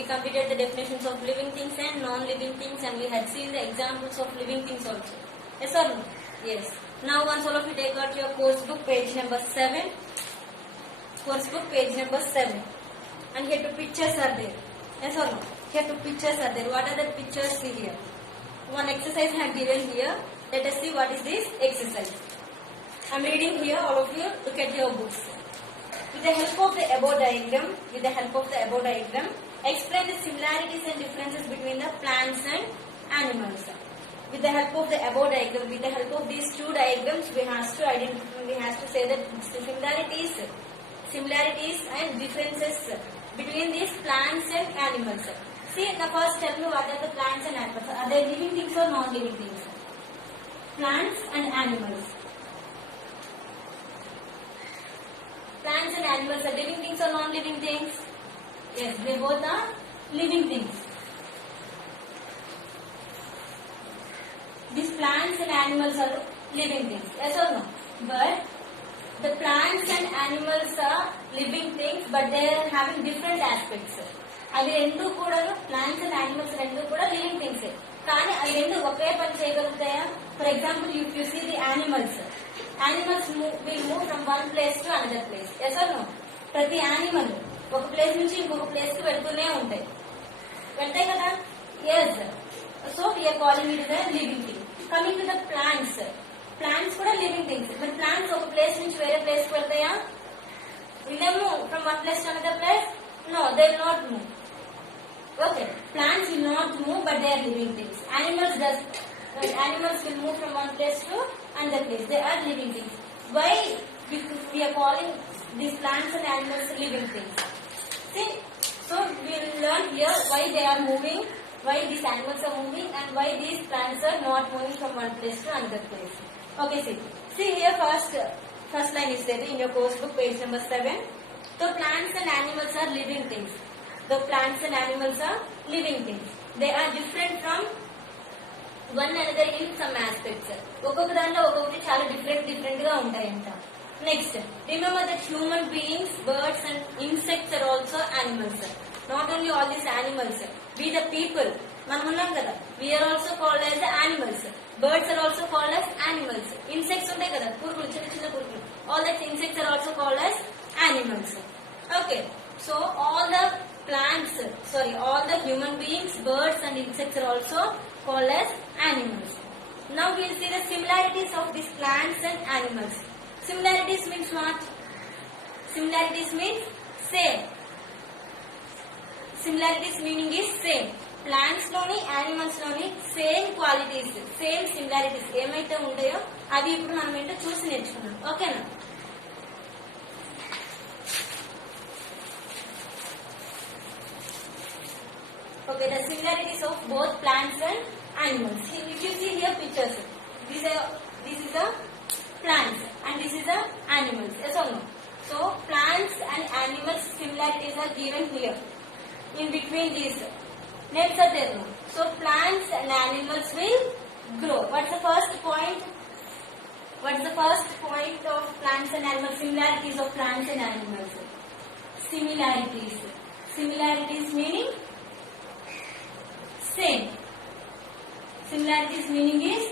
we completed the definitions of living things and non-living things, and we had seen the examples of living things also. Yes or no? Yes. Now once all of you take out your course book, page number 7. Course book, page number 7. And here two pictures are there. Yes or no? Here two pictures are there. What are the pictures? See here. One exercise I have given here. Let us see what is this exercise. I am reading here. All of you look at your books. With the help of the above diagram, explain the similarities and differences between the plants and animals. With the help of the above diagram, with the help of these two diagrams, we have to say that similarities and differences between these plants and animals. See, now first tell me what are the plants and animals. Are they living things or non-living things? Plants and animals. Plants and animals are living things or non-living things? Yes, they both are living things. These plants and animals are living things. Yes or no? But the plants and animals are living things, but they are having different aspects. అవి రెండు కూడా plants and animals రెండు కూడా living things. కానీ అవి రెండు ఒకే పని చేయగలుగుతాయా? For example if you see the animals will move from one place to another place. Yes or no? ప్రతి యానిమల్ ఒక ప్లేస్ నుంచి ఇంకొక ప్లేస్ కి వెళ్తూనే ఉంటాయి కదా. Yes. So we are calling it the living thing. Coming to the plants. Plants కూడా living things. మరి ప్లాంట్స్ ఒక ప్లేస్ నుంచి వేరే ప్లేస్ కి వెళ్తాయా? Will they move from one place to another place? No, they will not move. Okay, plants will not move, but they are living things. Animals will move from one place to another place. They are living things. Why we are calling these plants and animals living things? See, so we will learn here why they are moving, why these animals are moving, and why these plants are not moving from one place to another place. Okay, see here first line is there in your course book, page number 7. So plants and animals are living things. The plants and animals are living things. They are different from one another in some aspects. ఒక్కొక్క దాంట్లో ఒక్కొక్కటి చాలా different గా ఉంటాయంట. Next, remember that human beings, birds and insects are also animals. Not only all these animals, we the people, మనం ఉన్నాం కదా, we are also called as the animals. Birds are also called as animals. Insects ఉంటాయి కదా, పురుగులు, చిన్న పురుగులు. All that insects are also called as animals. Okay, so all the human beings, birds and insects are also called as animals. Now we will see the similarities of these plants and animals. Similarities means what? Similarities means same. Similarities meaning is same. Plants loni, animals loni same qualities, same similarities ఏమైతే ఉంటాయో అవి ఇప్పుడు మనం ఏంటో చూసి నేర్చుకున్నాం. ఓకేనా? Okay, the similarities of both plants and animals. If you see here pictures, this is a plants and this is a animals. Yes or no? So plants and animals similarities are given here. In between these names are there. So plants and animals will grow. What's the first point? What's the first point of plants and animals? Similarities of plants and animals. Similarities. Similarities meaning same. Similarities meaning is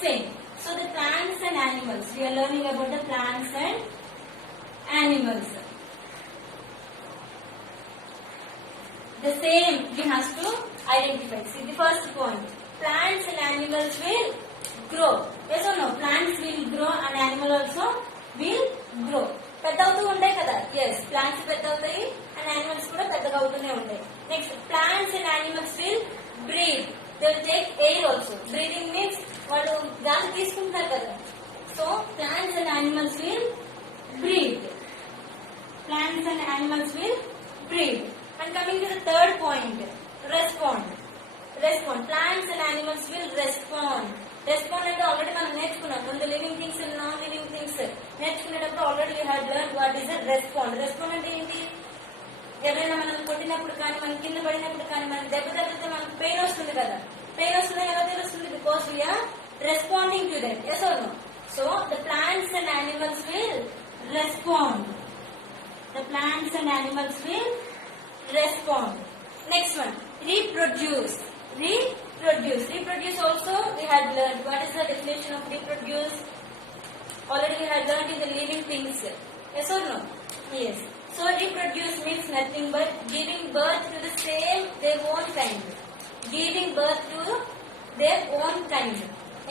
same. So the plants and animals. We are learning about the plants and animals. The same we have to identify. See the first point. Plants and animals will grow. Yes or no? Plants will grow and animal also will grow. పెద్ద అవుతూ ఉంటాయి కదా. Yes, plants పెద్ద అవుతాయి and animals కూడా పెద్దగా అవుతూనే ఉంటాయి. Next, plants and animals will breathe. They will take air also. Breathing means వాళ్ళు గాలి తీసుకుంటారు కదా. So plants and animals will breathe. Plants and animals will breathe. And coming to the third point, respond. Plants and animals will respond. Respond అంటే already మనం నేర్చుకున్నాం. ముందు living things and non living things నేర్చుకునేటప్పుడు already we had learned what is a respond. Respond అంటే ఏంటి? ఎవరైనా మనం కొట్టినప్పుడు కానీ, మనం కింద పడినప్పుడు కానీ, మనకి దెబ్బ తగిలితే మనకు పెయిన్ వస్తుంది కదా. పెయిన్ వస్తుంది ఎలా తెలుస్తుంది? Because we are responding to that. Yes or no? So the plants and animals will respond. The plants and animals will respond. Next one, reproduce. Reproduce also we had learned. What is the definition of reproduce? Already we had learned in the living things. Yes or no? Yes. So reproduce means nothing but giving birth to the same their own kind. Giving birth to their own kind.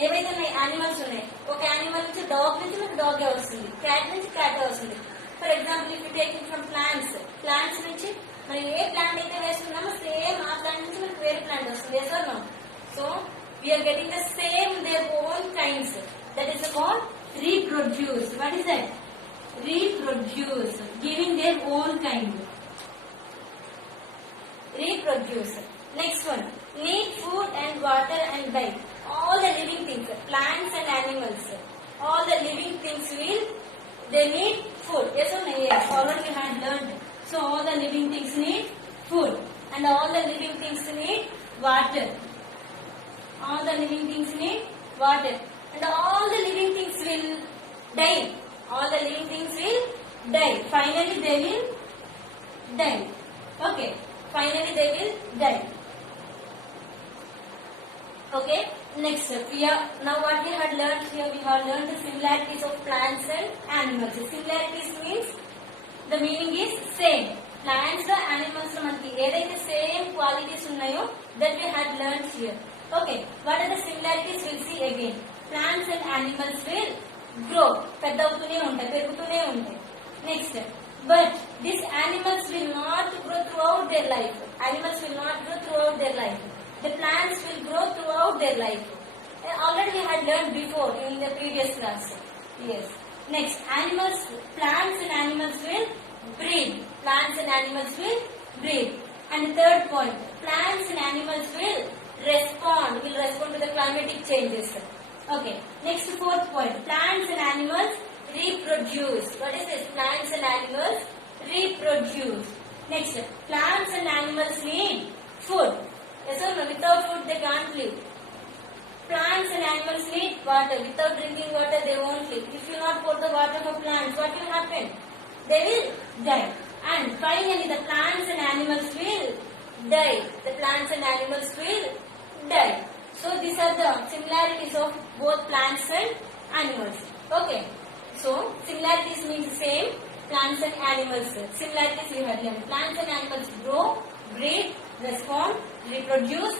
ఏవైతే animals ఉన్నాయి, ఒక animal నుంచి dog నుంచి మనకు డాగే వస్తుంది, cat నుంచి క్యాటే వస్తుంది. For example if you taking from plants నుంచి మనం ఏ ప్లాంట్ అయితే వేస్తున్నామో సేమ్ ఆ ప్లాంట్ నుంచి మనకు వేరే ప్లాంట్ వస్తుంది. Yes or no? So we are getting the same their own kinds. That is called reproduce. What is that? Reproduce, giving their own kind. Reproduce. Next one, need food and water and diet. All the living things, plants and animals, all the living things they need food. Yes or no? Yes. Already we had learned. So all the living things need food and all the living things need water. All the living things need water. And all the living things will die. All the living things will die. Finally they will die. Okay. Finally they will die. Okay. Next, now what we had learned here, we have learned the similarities of plants and animals. Similarities means the meaning is same. Plants and animals మనకి ఏదైతే same qualities ఉన్నాయో that we had learned here. Okay. What are the similarities? We'll see again. Plants and animals will grow. పెద్దవుతూనే ఉంటాయి, పెరుగుతూనే ఉంటాయి. Next, but these animals will not grow throughout their life. Animals will not grow throughout their life. The plants will grow throughout their life. Already we had learned before in the previous class. Yes. Next, plants and animals will breed. Plants and animals will breed. And third point, plants and animals will respond to the climatic changes. Okay. Next, fourth point, plants and animals reproduce. What is this? Plants and animals reproduce. Next, plants and animals need food. Yes or no? Without food they can't live. Plants and animals need water. Without drinking water they won't live. If you not pour the water for plants, what will happen? They will die. And finally the plants and animals will die. The plants and animals will die. So these are the similarities of both plants and animals. Okay. So similarities means same. Plants and animals. Similarities you have learned. Plants and animals grow, breed, respond, reproduce,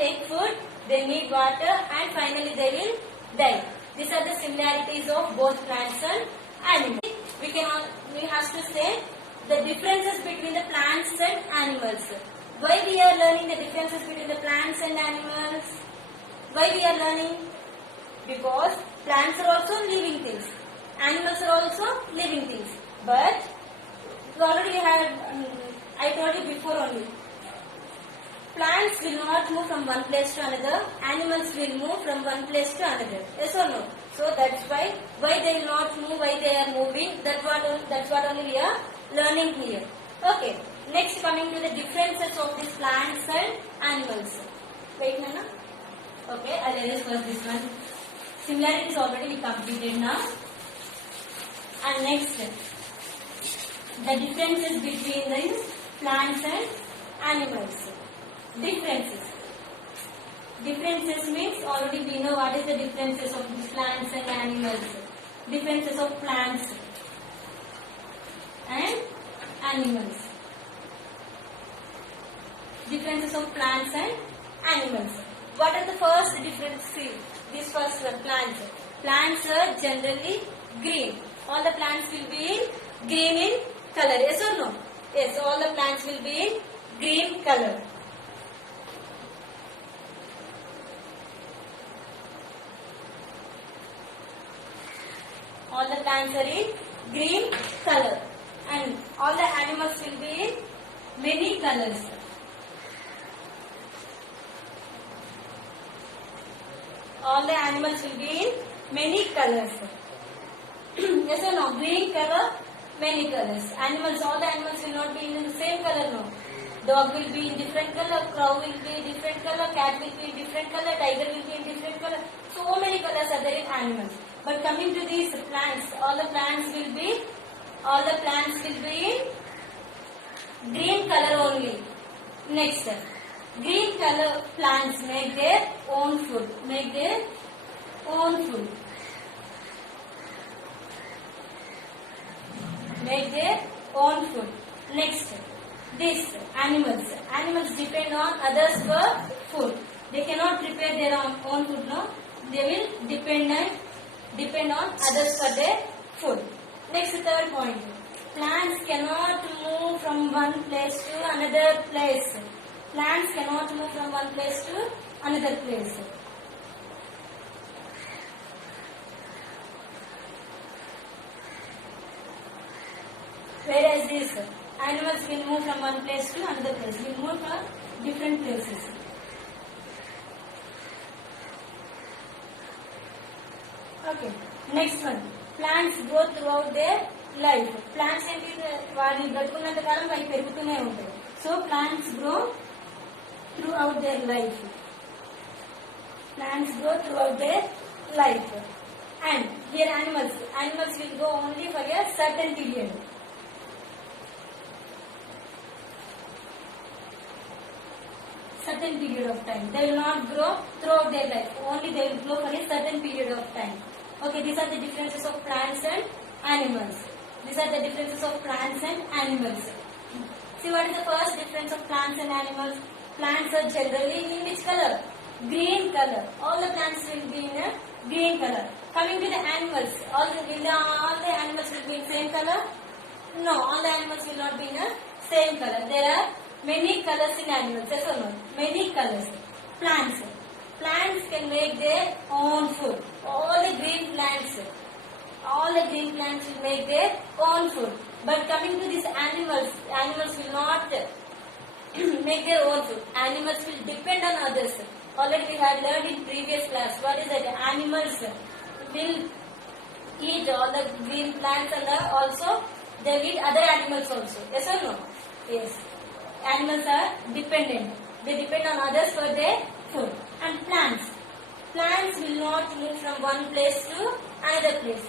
take food, they need water, and finally they will die. These are the similarities of both plants and animals. We have to say the differences between the plants and animals. Why we are learning the differences between the plants and animals? Why we are learning? Because plants are also living things. Animals are also living things. But you already had, I told you before only. Plants will not move from one place to another. Animals will move from one place to another. Yes or no? So that's why they will not move, why they are moving. That's what only we are learning here. Okay. Next, coming to the differences of these plants and animals. Wait, Nana. Okay, I'll erase first this one. Similarities already we completed now. And next, the differences between these plants and animals. Differences means already we know what is the differences of these plants and animals. Differences of plants and animals. Differences of plants and animals. What are the first differences? This first one, plants. Plants are generally green. All the plants will be green in color. Yes or no? Yes, all the plants will be in green color. All the plants are in green color. And all the animals will be in many colors. All the animals will be in many colors. Yes or no? Green color, many colors. All the animals will not be in the same color, no. Dog will be in different color, cow will be in different color, cat will be in different color, tiger will be in different color. So many colors are there in animals. But coming to these plants, all the plants will be in green color only. Next, green color plants make their own food. Make their own food. Make their own food. Next, this animals. Animals depend on others for food. They cannot prepare their own food. No, they will depend on others for their food. Next, third point. Plants cannot move from one place to another place. Plants cannot move from one place to another place. Whereas these animals will move from one place to another place. Will move from different places. Okay. Next one. Plants grow throughout their life. Plants ఏంటి వాడిని బ్రతుకున్నంత కాలం అవి పెరుగుతూనే ఉంటాయి. So plants grow throughout their life. Plants grow throughout their life. And here animals. Animals will grow only for a certain period. Certain period of time. They will not grow throughout their life. Only they will grow for a certain period of time. Okay, these are the differences of plants and animals. These are the differences of plants and animals. See, what is the first difference of plants and animals? Plants are generally in which color? Green color. All the plants will be in a green color. Coming to the animals, all the animals will be in same color? No, all the animals will not be in a same color. There are many colors in animals. Yes or no? Many colors. Plants. Plants can make their own food. All the green plants will make their own food. But coming to these animals will not make their own food. Animals will depend on others. Already we had learned in previous class. What is that? Animals will eat all the green plants and also they will eat other animals also. Yes or no? Yes. Animals are dependent. They depend on others for their food. And plants. Plants will not move from one place to another place.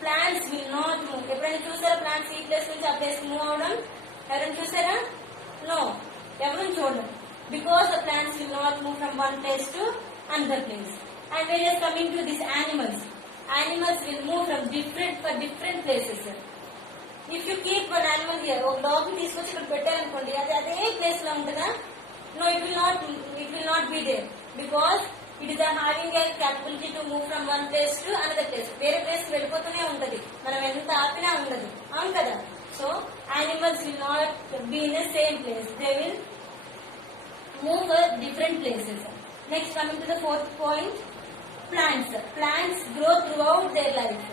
Plants will not move. ఎప్పుడైనా చూసారా plants ఈ place నుంచి ఆ place move అవడం? ఎవరైనా చూసారా? No. ఎవరైనా చూడరు. Because the plants will not move from one place to another place. And when it is coming to these animals will move from different places. If you keep one animal here, ఒక dog ని తీసుకొచ్చి ఇక్కడ పెట్టారనుకోండి, అది అదే place లో ఉంటుందా? No, it will not be there. Because it is having a capability to move from one place to another place. వేరే ప్లేస్ వెళ్ళిపోతూనే ఉంటది. మనం ఎంత ఆపినా ఉండదు. అవును కదా? So animals will not be in the same place. They will move to different places. Next, coming to the fourth point, plants. Plants grow throughout their life.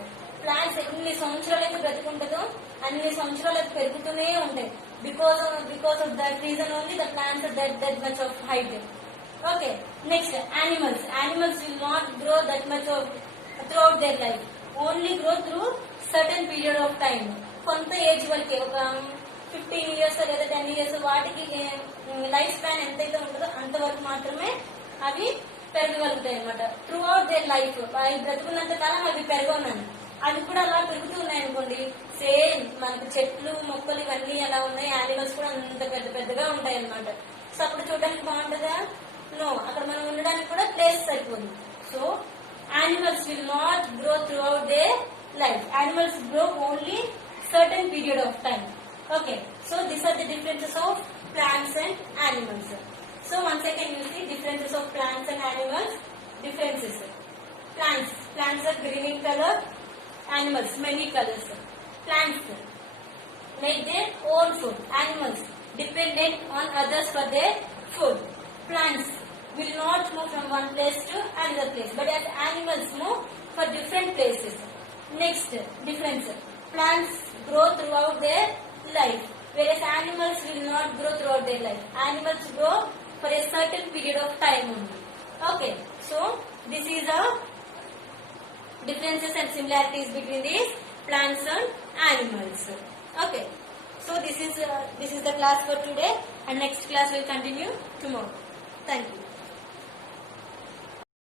Plants ఎన్ని సంవత్సరాలు అయితే బ్రతుకుంటుందో అన్ని సంవత్సరాలు అయితే పెరుగుతూనే ఉంటాయి. Because of that reason only the plants are that much of height. Okay. Next, animals. Animals will not grow that much of throughout their life. Only grow through certain period of time. కొంత age వరకే ఒక 15 years లేదా 10 years వాటికి life span ఎంతైతే ఉంటుందో అంతవరకు మాత్రమే అవి పెరగగలుగుతాయి అనమాట. త్రూ అవుట్ దేర్ లైఫ్ అవి బ్రతుకున్నంత కాలం అవి పెరగవున్నాను. అవి కూడా అలా పెరుగుతూ ఉన్నాయి అనుకోండి, సేమ్ మనకు చెట్లు మొక్కలు ఇవన్నీ ఎలా ఉన్నాయి, యానిమల్స్ కూడా అంత పెద్దగా ఉంటాయి అనమాట. సో అప్పుడు చూడడానికి బాగుంటుందా? నో, అక్కడ మనం ఉండడానికి కూడా ప్లేస్ సరిపోదు. So animals will not grow through out their life. Animals grow only certain period of time. Okay, so these are the differences of plants and animals. So once again you see differences of plants and animals. Differences. Plants are green in color. Animals many colors. Plants make their own food. Animals dependent on others for their food. Plants will not move from one place to another place, but as animals move for different places. Next difference. Plants grow throughout their life, whereas animals will not grow throughout their life. Animals grow for a certain period of time only. Okay, so this is a differences and similarities between these plants and animals. Okay, so this is the class for today, and next class will continue tomorrow. Thank you.